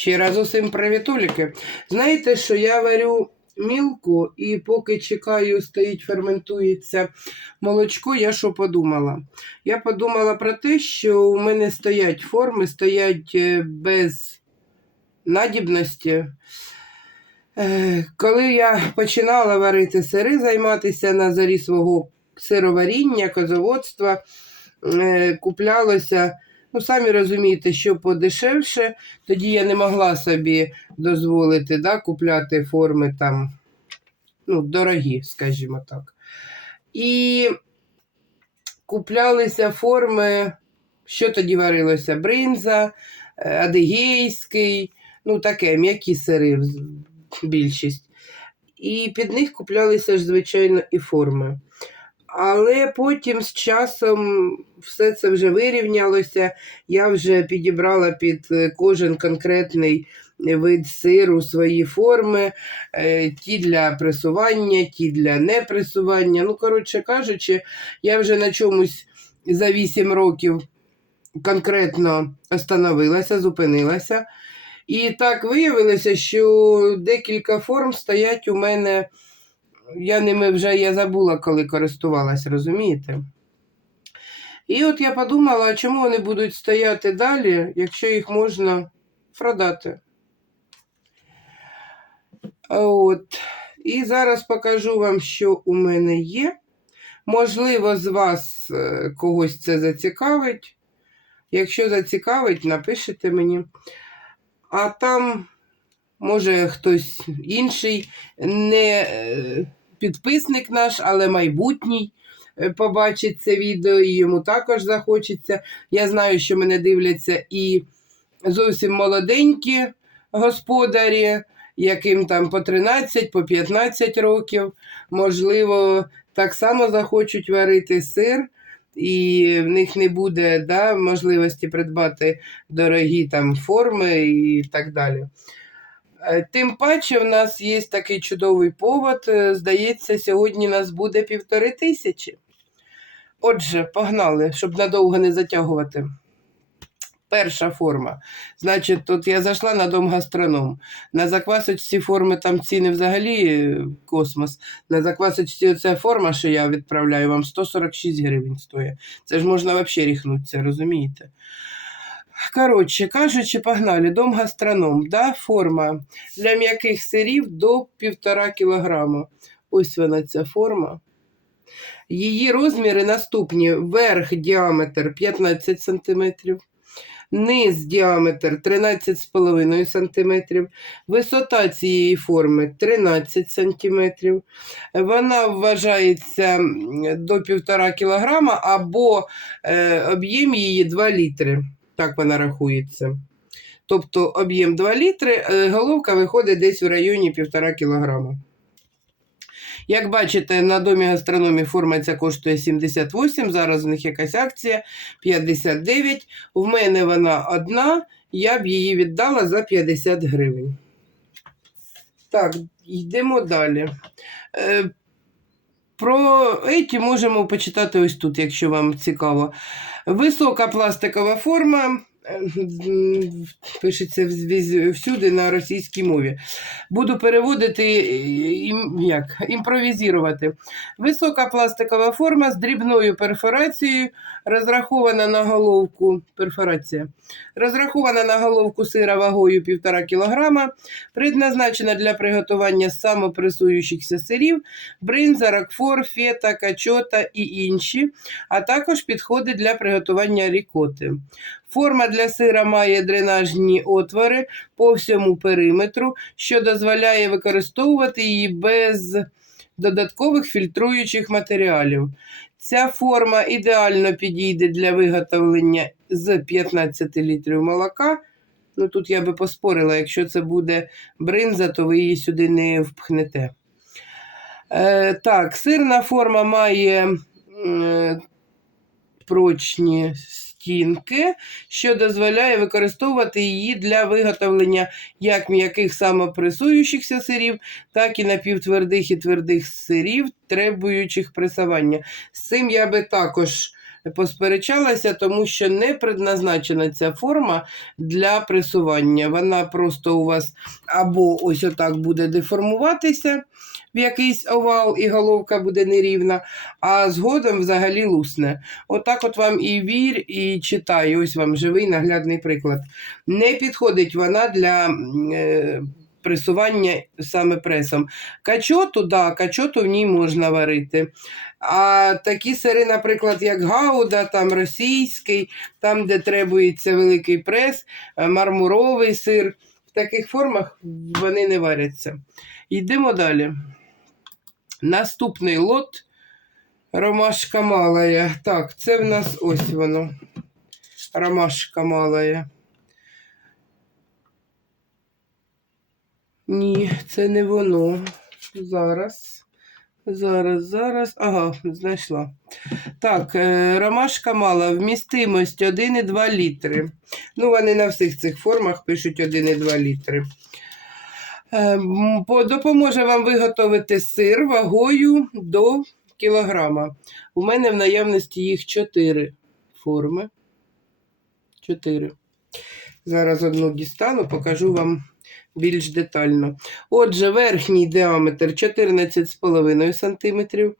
Ще раз усім привітуліки. Знаєте, що я варю мілку, і поки чекаю, стоїть, ферментується молочко, я що подумала? Я подумала про те, що у мене стоять форми, стоять е, без надібності. Е, Коли я починала варити сири, займатися на зарі свого сироваріння, козоводства, е, куплялося, ну, самі розумієте, що подешевше, тоді я не могла собі дозволити да, купляти форми там, ну, дорогі, скажімо так. І куплялися форми, що тоді варилося? Бринза, е, адигейський, ну таке, м'які сири більшість. І під них куплялися ж, звичайно, і форми. Але потім з часом все це вже вирівнялося. Я вже підібрала під е, кожен конкретний вид сиру свої форми, е, ті для пресування, ті для непресування. Ну, коротше кажучи, я вже на чомусь за 8 років конкретно остановилася, зупинилася. І так виявилося, що декілька форм стоять у мене. Я ними вже я забула, коли користувалась, розумієте? І от я подумала, а чому вони будуть стояти далі, якщо їх можна продати. От. І зараз покажу вам, що у мене є. Можливо, з вас е, когось це зацікавить. Якщо зацікавить, напишите мені. А там, може, хтось інший, не е, підписник наш, але майбутній е, побачить це відео і йому також захочеться. Я знаю, що мене дивляться і зовсім молоденькі господарі, яким там по 13, по 15 років. Можливо, так само захочуть варити сир. І в них не буде да, можливості придбати дорогі там форми і так далі. Е, Тим паче, в нас є такий чудовий повод. е, Здається, сьогодні нас буде півтори тисячі. Отже, погнали, щоб надовго не затягувати. Перша форма. Значить, тут я зайшла на дом гастроном. На заквасочці форми там ціни взагалі е, космос. На заквасочці оця форма, що я відправляю вам, 146 гривень стоїть. Це ж можна взагалі ріхнутися, розумієте? Коротше, кажучи, погнали, дом гастроном, да, форма для м'яких сирів до 1,5 кг. Ось вона ця форма. Її розміри наступні: верх діаметр 15 см, низ діаметр 13,5 см, висота цієї форми 13 см. Вона вважається до 1,5 кг або е, об'єм її 2 літри. Так вона рахується. Тобто об'єм 2 літри, е, головка виходить десь в районі 1,5 кг. Як бачите, на домі гастрономі форма ця коштує 78, зараз в них якась акція 59. В мене вона одна, я б її віддала за 50 гривень. Так, йдемо далі. Е, Про еті можемо почитати ось тут, якщо вам цікаво. Висока пластикова форма. Пишеться всюди на російській мові. Буду переводити е, як, імпровізувати. Висока пластикова форма з дрібною перфорацією, розрахована на головку перфорація. Розрахована на головку сира вагою 1,5 кг, предназначена для приготування самопресуючихся сирів, бринза, ракфор, фета, качота і інші, а також підходить для приготування рікоти. Форма для сира має дренажні отвори по всьому периметру, що дозволяє використовувати її без додаткових фільтруючих матеріалів. Ця форма ідеально підійде для виготовлення з 15 літрів молока. Ну тут я би поспорила, якщо це буде бринза, то ви її сюди не впхнете. Е, так, сирна форма має е, прочні стінки, що дозволяє використовувати її для виготовлення як м'яких самопресуючихся сирів, так і напівтвердих і твердих сирів, требуючих пресування. З цим я би також посперечалася, тому що не предназначена ця форма для пресування. Вона просто у вас або ось отак буде деформуватися в якийсь овал, і головка буде нерівна, а згодом взагалі лусне. Отак от вам і вір, і читай. Ось вам живий наглядний приклад. Не підходить вона для е, пресування саме пресом. Качоту, да, качоту в ній можна варити. А такі сири, наприклад, як гауда, там російський, там, де требується великий прес, е, мармуровий сир, в таких формах вони не варяться. Йдемо далі. Наступний лот ромашка малая. Так, це в нас ось воно. Ромашка малая. Ні, це не воно. Зараз. Зараз, зараз. Ага, знайшла. Так, е, ромашка мала вмістимость 1,2 літри. Ну, вони на всіх цих формах пишуть 1,2 літри. Е, Допоможе вам виготовити сир вагою до кілограма. У мене в наявності їх 4 форми. 4. Зараз одну дістану, покажу вам більш детально. Отже, верхній діаметр 14,5 см,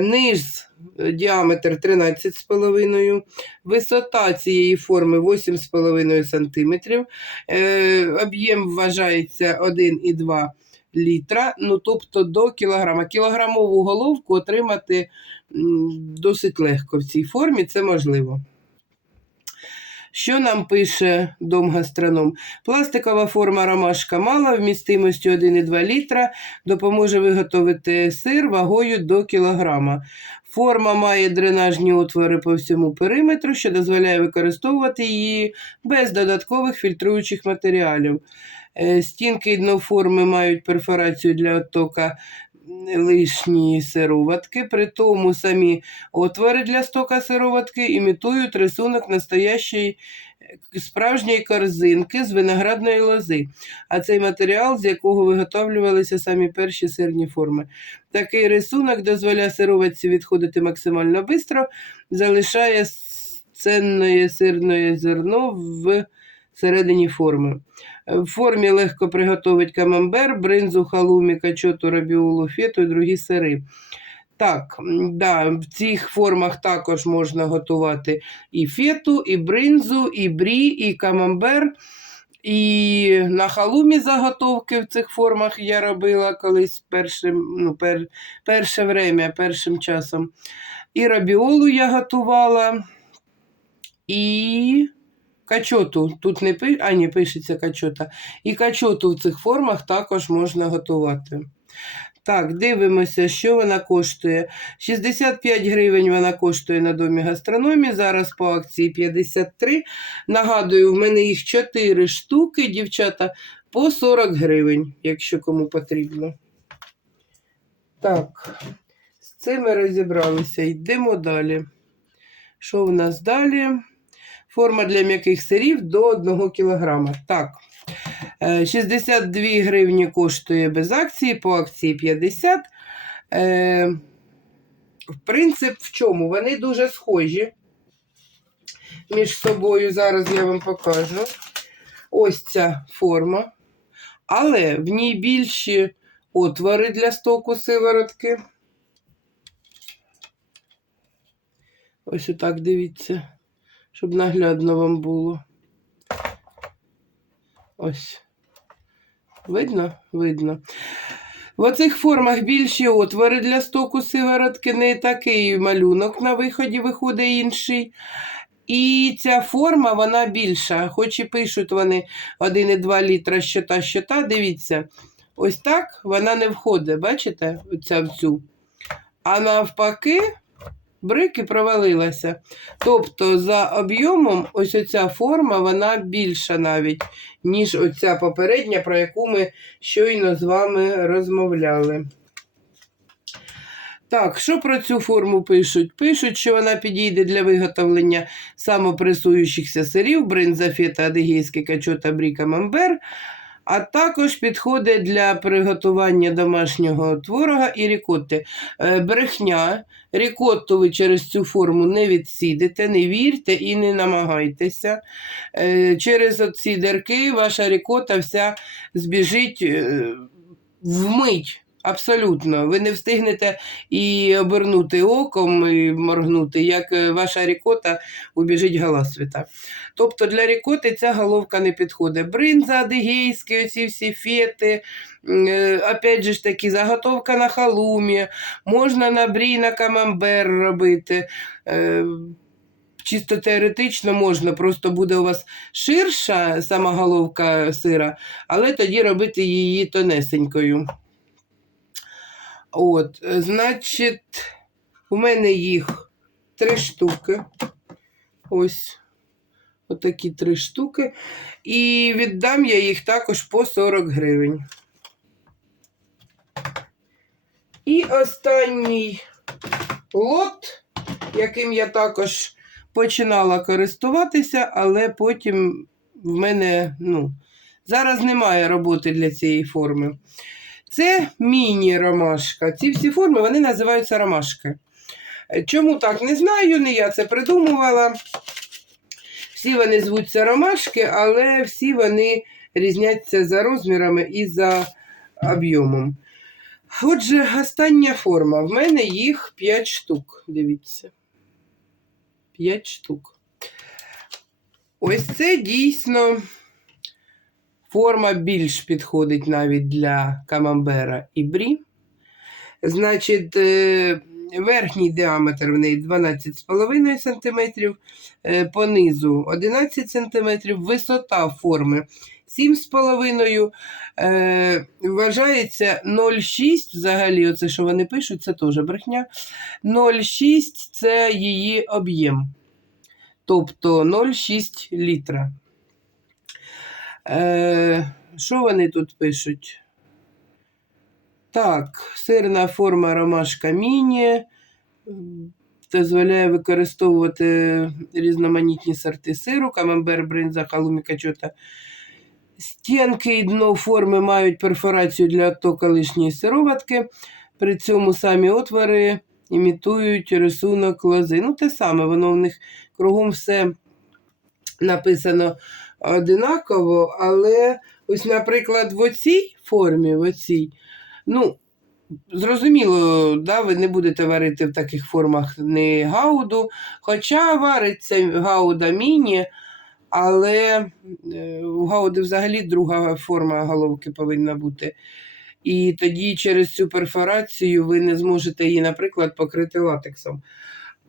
низ діаметр 13,5 висота цієї форми 8,5 см, е, об'єм вважається 1,2 літра, ну тобто до кілограма. Кілограмову головку отримати досить легко в цій формі, це можливо. Що нам пише дом гастроном? Пластикова форма ромашка мала вмістимостю 1,2 літра, допоможе виготовити сир вагою до кілограма. Форма має дренажні отвори по всьому периметру, що дозволяє використовувати її без додаткових фільтруючих матеріалів. Е, Стінки і дно форми мають перфорацію для оттока лишньої сироватки, при тому самі отвори для стока сироватки імітують рисунок настоящої е, справжньої корзинки з виноградної лози, а цей матеріал, з якого виготовлювалися самі перші сирні форми. Такий рисунок дозволяє сироватці відходити максимально швидко, залишає ценне сирне зерно в середині форми. Е, В формі легко приготувати камамбер, бринзу, халумі, качоту, рабіолу, фету і другі сири. Так, да, в цих формах також можна готувати і фету, і бринзу, і брі, і камамбер. І на халумі заготовки в цих формах я робила колись першим, ну, пер, перше время, першим часом. І рабіолу я готувала, і качоту. Тут не пи... а, ні, пишеться качота. І качоту в цих формах також можна готувати. Так, дивимося, що вона коштує. 65 гривень вона коштує на домі гастрономі. Зараз по акції 53. Нагадую, в мене їх 4 штуки, дівчата, по 40 гривень, якщо кому потрібно. Так, з цим ми розібралися. Йдемо далі. Що в нас далі? Форма для м'яких сирів до 1 кг. Так. е, 62 гривні коштує без акції, по акції 50. Е, В принцип, в чому? Вони дуже схожі між собою. Зараз я вам покажу. Ось ця форма. Але в ній більші отвори для стоку сиворотки. Ось отак дивіться, щоб наглядно вам було. Ось. Видно? Видно. В оцих формах більші отвори для стоку сиворотки, не такий малюнок на виході виходить інший. І ця форма, вона більша. Хоч і пишуть вони 1,2 літра щота щота, дивіться, ось так вона не входить, бачите, оця в цю. А навпаки, брик і провалилася. Тобто, за об'ємом, ось оця форма, вона більша навіть, ніж оця попередня, про яку ми щойно з вами розмовляли. Так, що про цю форму пишуть? Пишуть, що вона підійде для виготовлення самопресуючихся сирів, бринза, фета, адигейський качота, брі, камамбер. А також підходить для приготування домашнього творога і рікотти. Е, Брехня. Рікотту ви через цю форму не відсідите, не вірте і не намагайтеся. Е, Через оці дірки ваша рікота вся збіжить е, вмить. Абсолютно. Ви не встигнете і обернути оком, і моргнути, як е, ваша рікота убіжить галасвіта. Тобто для рікоти ця головка не підходить. Бринза, адигейські, оці всі фети, е, опять же ж таки, заготовка на халумі, можна на брі, на камамбер робити. Е, Чисто теоретично можна, просто буде у вас ширша сама головка сира, але тоді робити її тонесенькою. От, значить, у мене їх три штуки. Ось. Отакі три штуки. І віддам я їх також по 40 гривень. І останній лот, яким я також починала користуватися, але потім в мене, ну, зараз немає роботи для цієї форми. Це міні-ромашка. Ці всі форми вони називаються ромашки. Е, Чому так не знаю, не я це придумувала. Всі вони звуться ромашки, але всі вони різняться за розмірами і за об'ємом. Отже, остання форма. В мене їх 5 штук. Дивіться. 5 штук. Ось це дійсно форма більш підходить навіть для камамбера і брі. Значить, е, верхній діаметр в неї 12,5 см, по низу 11 см, висота форми 7,5 е, Вважається 0,6 взагалі, оце що вони пишуть, це теж брехня. 0,6 це її об'єм. Тобто 0,6 літра. Е, що вони тут пишуть? Так, сирна форма ромашка міні. Дозволяє використовувати різноманітні сорти сиру, камамбер, бринза, халумі, качота. Стінки і дно форми мають перфорацію для оттока лишньої сироватки. При цьому самі отвори імітують рисунок лози. Ну, те саме, воно в них кругом все написано одинаково, але ось, наприклад, в оцій формі, в оцій, ну, зрозуміло, да, ви не будете варити в таких формах не гауду, хоча вариться гауда міні, але е, у гауди взагалі друга форма головки повинна бути. І тоді через цю перфорацію ви не зможете її, наприклад, покрити латексом.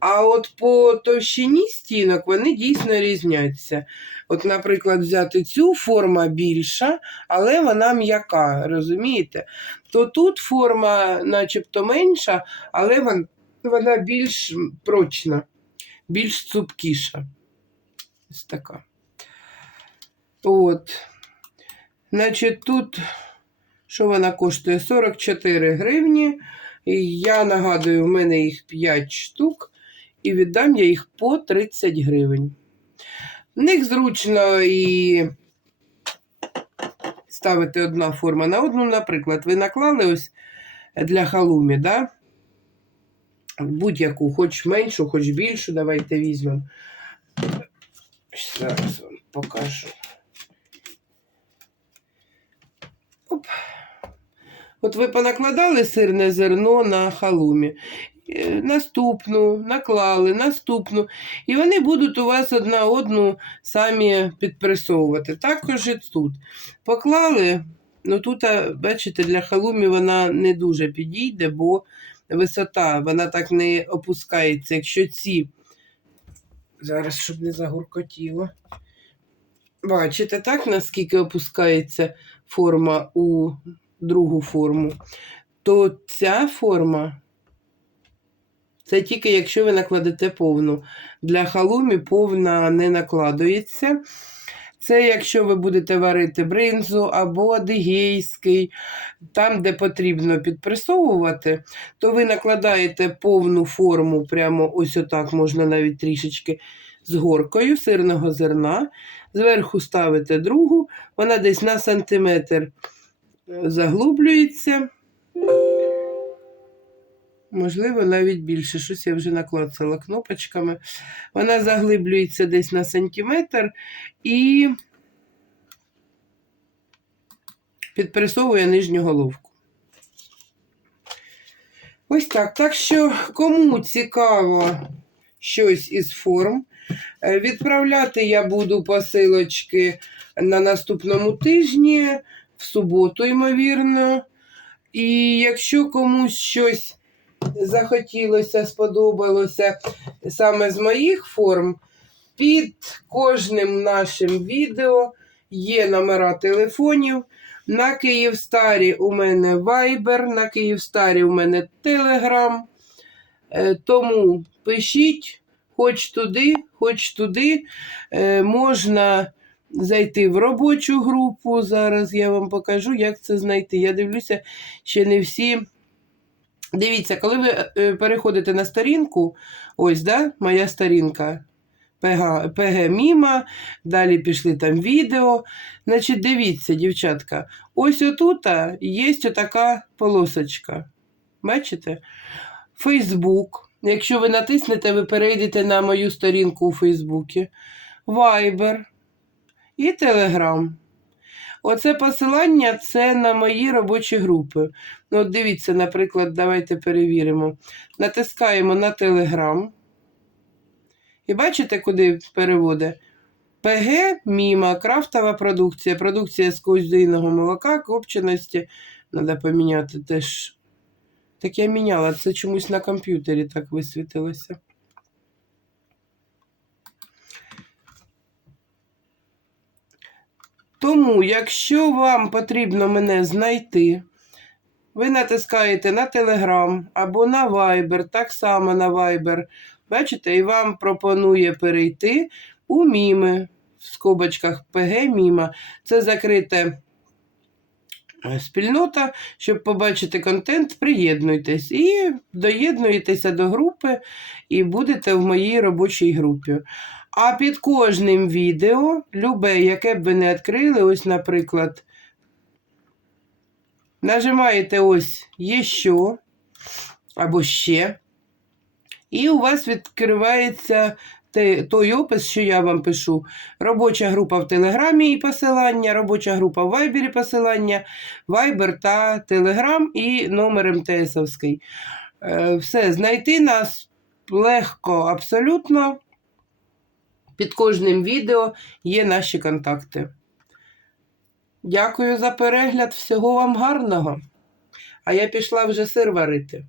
А от по товщині стінок вони дійсно різняться. От, наприклад, взяти цю форма більша, але вона м'яка, розумієте? То тут форма начебто менша, але вона більш прочна, більш цупкіша. Ось така. От. Значить, тут, що вона коштує? 44 гривні. Я нагадую, в мене їх 5 штук, і віддам я їх по 30 гривень. В них зручно і ставити одна форма на одну, наприклад, ви наклали ось для халумі, да? будь-яку, хоч меншу, хоч більшу, давайте візьмемо. Зараз вам покажу. От ви понакладали сирне зерно на халумі. Е, Наступну, наклали, наступну. І вони будуть у вас одна одну самі підпресовувати. Також і тут. Поклали, ну тут, бачите, для халумі вона не дуже підійде, бо висота, вона так не опускається. Якщо ці. Зараз, щоб не загуркотіло. Бачите, так, наскільки опускається форма у другу форму, то ця форма це тільки якщо ви накладете повну. Для халумі повна не накладується. Це якщо ви будете варити бринзу або адигейський, там, де потрібно підпресовувати, то ви накладаєте повну форму, прямо ось отак, можна навіть трішечки з горкою сирного зерна. Зверху ставите другу, вона десь на сантиметр заглублюється. Можливо, навіть більше. Щось я вже наклацала кнопочками. Вона заглиблюється десь на сантиметр і підпресовує нижню головку. Ось так. Так що, кому цікаво щось із форм, е, відправляти я буду посилочки на наступному тижні, в суботу, ймовірно. І якщо комусь щось захотілося, сподобалося саме з моїх форм, під кожним нашим відео є номера телефонів. На Київстарі у мене Viber, на Київстарі у мене Telegram. Е, Тому пишіть хоч туди, хоч туди. Е, Можна зайти в робочу групу. Зараз я вам покажу, як це знайти. Я дивлюся, ще не всі. Дивіться, коли ви е, переходите на сторінку, ось, да, моя сторінка. ПГ, Міма, далі пішли там відео. Значить, дивіться, дівчатка, ось отут є отака полосочка. Бачите? Фейсбук. Якщо ви натиснете, ви перейдете на мою сторінку у Фейсбуці. Viber і Telegram. Оце посилання це на мої робочі групи. Ну, от дивіться, наприклад, давайте перевіримо. Натискаємо на Telegram. І бачите, куди переводить? ПГ Міма, крафтова продукція, продукція з козиного молока, копченості. Треба поміняти теж. Так я міняла, це чомусь на комп'ютері так висвітилося. Тому, якщо вам потрібно мене знайти, ви натискаєте на Telegram або на Viber, так само на Viber. Бачите, і вам пропонує перейти у міми в скобочках ПГ Міма. Це закрита е, спільнота, щоб побачити контент, приєднуйтесь і доєднуєтеся до групи і будете в моїй робочій групі. А під кожним відео, любе, яке б ви не відкрили, ось, наприклад, нажимаєте ось є що або ще. І у вас відкривається той опис, що я вам пишу. Робоча група в Телеграмі і посилання, робоча група в Вайбері посилання, Вайбер та Телеграм і номер МТСовський. Е, Все, знайти нас легко, абсолютно. Під кожним відео є наші контакти. Дякую за перегляд. Всього вам гарного. А я пішла вже сир варити.